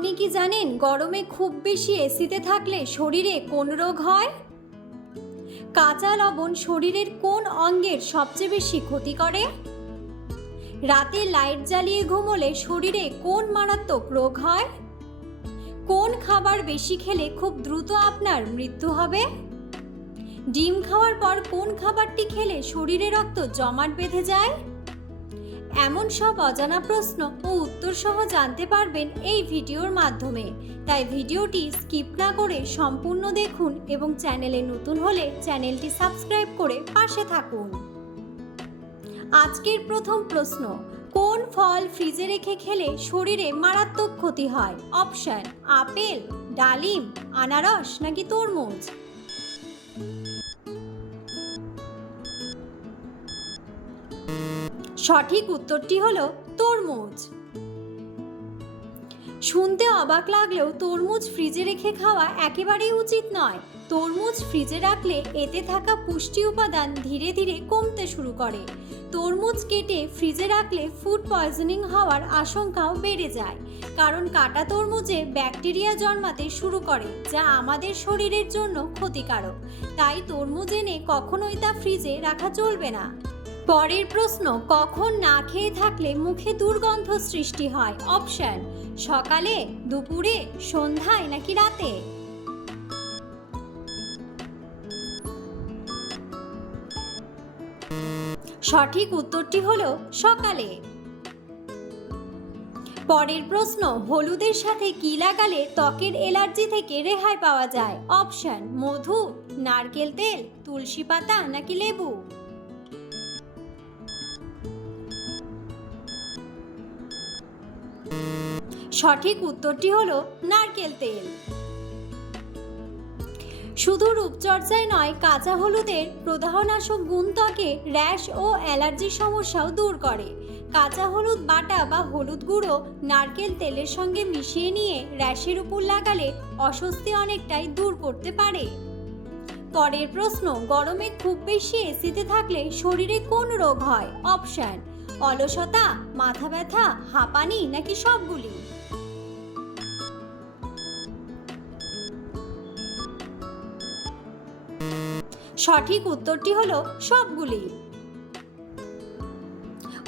আপনি কি জানেন গরমে খুব বেশি এসিতে থাকলে শরীরে কোন রোগ হয়? কাঁচা লবণ শরীরের কোন অঙ্গের সবচেয়ে বেশি ক্ষতি করে? রাতে লাইট জ্বালিয়ে ঘুমোলে শরীরে কোন মারাত্মক রোগ হয়? কোন খাবার বেশি খেলে খুব দ্রুত আপনার মৃত্যু হবে? ডিম খাওয়ার পর কোন খাবারটি খেলে শরীরে রক্ত জমাট বেঁধে যায়? এমন সব অজানা প্রশ্ন ও উত্তর সহ জানতে পারবেন এই ভিডিওর মাধ্যমে। তাই ভিডিওটি স্কিপ না করে সম্পূর্ণ দেখুন এবং চ্যানেলে নতুন হলে চ্যানেলটি সাবস্ক্রাইব করে পাশে থাকুন। আজকের প্রথম প্রশ্ন, কোন ফল ফ্রিজে রেখে খেলে শরীরে মারাত্মক ক্ষতি হয়? অপশন, আপেল, ডালিম, আনারস নাকি তরমুজ? সঠিক উত্তরটি হলো তরমুজ। শুনতে অবাক লাগলেও তরমুজ ফ্রিজে রেখে খাওয়া একেবারেই উচিত নয়। তরমুজ ফ্রিজে রাখলে এতে থাকা পুষ্টি উপাদান ধীরে ধীরে কমতে শুরু করে। তরমুজ কেটে ফ্রিজে রাখলে ফুড পয়জনিং হওয়ার আশঙ্কাও বেড়ে যায়। কারণ কাটা তরমুজে ব্যাকটেরিয়া জন্মাতে শুরু করে, যা আমাদের শরীরের জন্য ক্ষতিকারক। তাই তরমুজ এনে কখনোই তা ফ্রিজে রাখা চলবে না। পরের প্রশ্ন, কখন না খেয়ে থাকলে মুখে দুর্গন্ধ সৃষ্টি হয়? অপশন সকালে, দুপুরে, সন্ধ্যায় নাকি রাতে? সঠিক উত্তরটি হলো সকালে। পরের প্রশ্ন, হলুদের সাথে কি লাগালে ত্বকের এলার্জি থেকে রেহাই পাওয়া যায়? অপশন মধু, নারকেল তেল, তুলসী পাতা নাকি লেবু? সঠিক উত্তরটি হলো নারকেল তেল। শুধু রূপচর্চায় নয়, কাঁচা হলুদের প্রদাহনাশক গুণ ত্বকে র্যাশ ও অ্যালার্জির সমস্যাও দূর করে। কাঁচা হলুদ বাটা বা হলুদ গুঁড়ো নারকেল তেলের সঙ্গে মিশিয়ে নিয়ে র্যাশের উপর লাগালে অস্বস্তি অনেকটাই দূর করতে পারে। পরের প্রশ্ন, গরমে খুব বেশি এসিতে থাকলে শরীরে কোন রোগ হয়? অপশান, অলসতা, মাথা ব্যথা, হাঁপানি নাকি সবগুলি? সঠিক উত্তরটি হলো সবগুলি।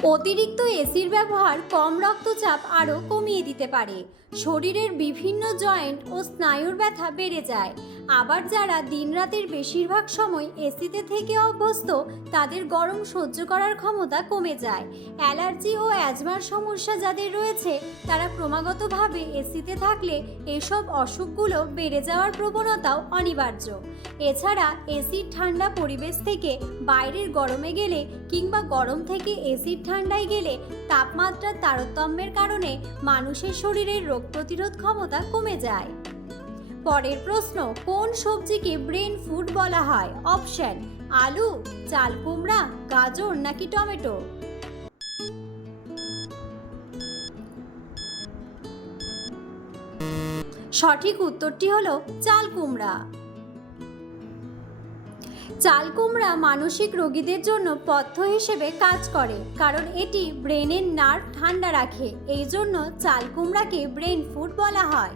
অতিরিক্ত এসির ব্যবহার কম রক্তচাপ আরও কমিয়ে দিতে পারে। শরীরের বিভিন্ন জয়েন্ট ও স্নায়ুর ব্যথা বেড়ে যায়। আবার যারা দিনরাতের বেশিরভাগ সময় এসিতে থেকে অভ্যস্ত, তাদের গরম সহ্য করার ক্ষমতা কমে যায়। অ্যালার্জি ও অ্যাজমার সমস্যা যাদের রয়েছে, তারা ক্রমাগতভাবে এসিতে থাকলে এসব অসুখগুলো বেড়ে যাওয়ার প্রবণতাও অনিবার্য। এছাড়া এসির ঠান্ডা পরিবেশ থেকে বাইরের গরমে গেলে কিংবা গরম থেকে এসির ঠান্ডায় গেলে তাপমাত্রার তারতম্যের কারণে মানুষের শরীরের রোগ প্রতিরোধ ক্ষমতা কমে যায়। পরের প্রশ্ন, কোন সবজিকে ব্রেন ফুড বলা হয়? অপশন, আলু, চাল কুমড়া, গাজর নাকি টমেটো? সঠিক উত্তরটি হলো চাল কুমড়া। চাল কুমড়া মানসিক রোগীদের জন্য পথ্য হিসেবে কাজ করে, কারণ এটি ব্রেনের নার্ভ ঠান্ডা রাখে, এই জন্য চাল কুমড়াকে ব্রেন ফুড বলা হয়।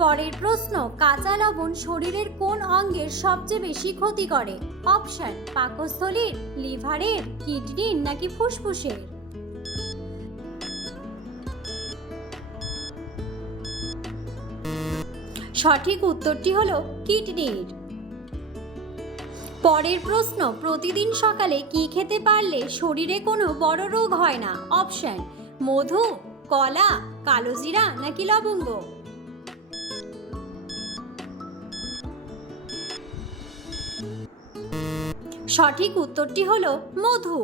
পরের প্রশ্ন, কাঁচা লবণ শরীরের কোন অঙ্গের সবচেয়ে বেশি ক্ষতি করে? অপশন, পাকস্থলীর, লিভারের, কিডনির নাকি ফুসফুসের? সঠিক উত্তরটি হলো কিডনির। পরের প্রশ্ন, প্রতিদিন সকালে কি খেতে পারলে শরীরে কোনো বড় রোগ হয় না? অপশন, মধু, কলা কালোজিরা নাকি লবঙ্গ? সঠিক উত্তরটি হলো মধু।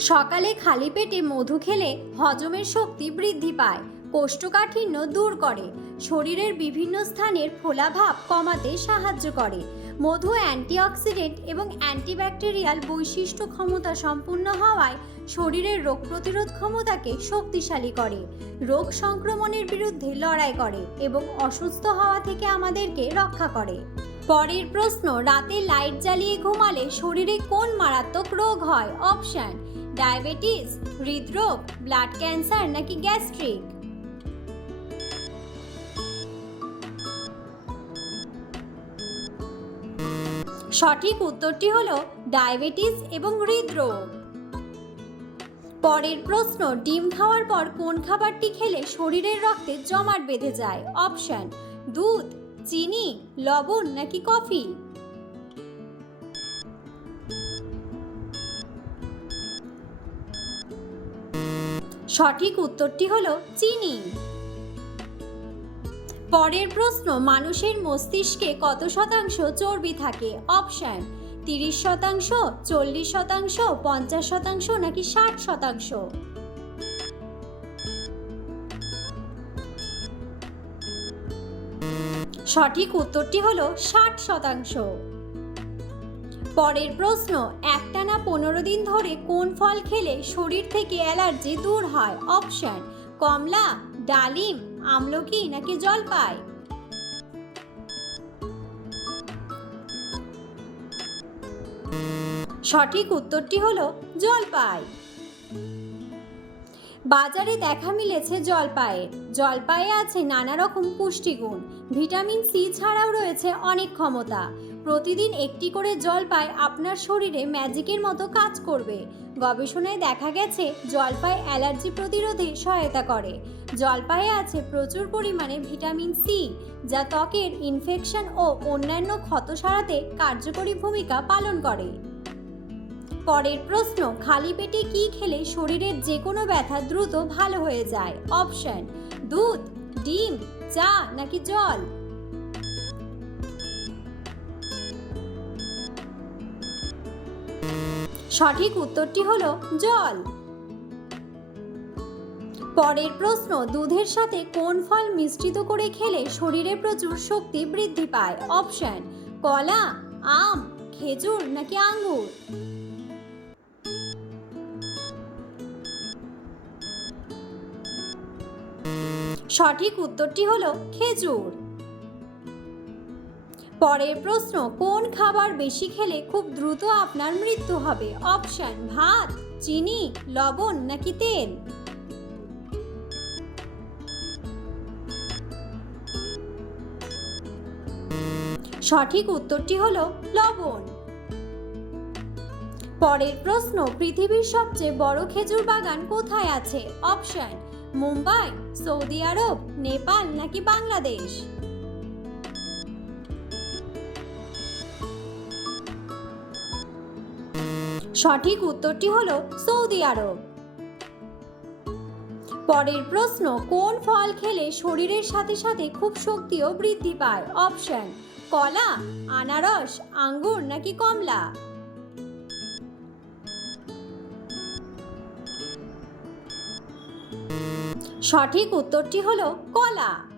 সকালে খালি পেটে মধু খেলে হজমের শক্তি বৃদ্ধি পায়, কোষ্ঠকাঠিন্য দূর করে, শরীরের বিভিন্ন স্থানের ফোলাভাব কমাতে সাহায্য করে। মধু অ্যান্টিঅক্সিডেন্ট এবং অ্যান্টিব্যাকটেরিয়াল বৈশিষ্ট্য ক্ষমতা সম্পূর্ণ হওয়ায় শরীরের রোগ প্রতিরোধ ক্ষমতাকে শক্তিশালী করে, রোগ সংক্রমণের বিরুদ্ধে লড়াই করে এবং অসুস্থ হওয়া থেকে আমাদেরকে রক্ষা করে। পরের প্রশ্ন, রাতে লাইট জ্বালিয়ে ঘুমালে শরীরে কোন মারাত্মক রোগ হয়? অপশান, ডায়াবেটিস, হৃদরোগ, ব্লাড ক্যান্সার নাকি গ্যাস্ট্রিক? সঠিক উত্তরটি হলো ডায়াবেটিস এবং হৃদরোগ। পরের প্রশ্ন, ডিম খাওয়ার পর কোন খাবারটি খেলে শরীরের রক্তে জমাট বেঁধে যায়? অপশন, দুধ, চিনি, লবণ নাকি কফি? সঠিক উত্তরটি হলো চিনি। পরের প্রশ্ন, মানুষের মস্তিষ্কে কত শতাংশ চর্বি থাকে? অপশান, তিরিশ শতাংশ, চল্লিশ শতাংশ, পঞ্চাশ শতাংশ নাকি ষাট শতাংশ? সঠিক উত্তরটি হলো ষাট শতাংশ। পরের প্রশ্ন একটানা পনেরো দিন ধরে কোন ফল খেলে শরীর থেকে অ্যালার্জি দূর হয়? অপশান, কমলা, ডালিম আমলকি নাকি জলপাই? সঠিক উত্তরটি হলো জলপাই। বাজারে দেখা মিলেছে জলপায়ে জলপাইয়ে আছে নানা রকম পুষ্টিগুণ। ভিটামিন সি ছাড়াও রয়েছে অনেক ক্ষমতা। প্রতিদিন একটি করে জলপাই আপনার শরীরে ম্যাজিকের মতো কাজ করবে। গবেষণায় দেখা গেছে, জলপাই অ্যালার্জি প্রতিরোধে সহায়তা করে। জলপাইয়ে আছে প্রচুর পরিমাণে ভিটামিন সি, যা ত্বকের ইনফেকশন ও অন্যান্য ক্ষত সারাতে কার্যকরী ভূমিকা পালন করে। পরের প্রশ্ন, খালি পেটে কি খেলে শরীরের যে কোনো ব্যথা দ্রুত ভালো হয়ে যায়? অপশন, দুধ, ডিম, চা নাকি জল? সঠিক উত্তরটি হলো জল। পরের প্রশ্ন, দুধের সাথে কোন ফল মিশ্রিত করে খেলে শরীরে প্রচুর শক্তি বৃদ্ধি পায়? অপশন, কলা, আম, খেজুর নাকি আঙ্গুর? সঠিক উত্তরটি হলো খেজুর। পরের প্রশ্ন, কোন খাবার বেশি খেলে খুব দ্রুত আপনার মৃত্যু হবে? অপশন, ভাত, চিনি, লবণ নাকি তেল? সঠিক উত্তরটি হলো লবণ। পরের প্রশ্ন, পৃথিবীর সবচেয়ে বড় খেজুর বাগান কোথায় আছে? Option, Mumbai, Saudi Arab, Nepal নাকি বাংলাদেশ? সঠিক উত্তরটি হলো সৌদি আরব। পরের প্রশ্ন, কোন ফল খেলে শরীরের সাথে সাথে খুব শক্তিও বৃদ্ধি পায়? অপশন, কলা, আনারস, আঙ্গুর নাকি কমলা? সঠিক উত্তরটি হলো কলা।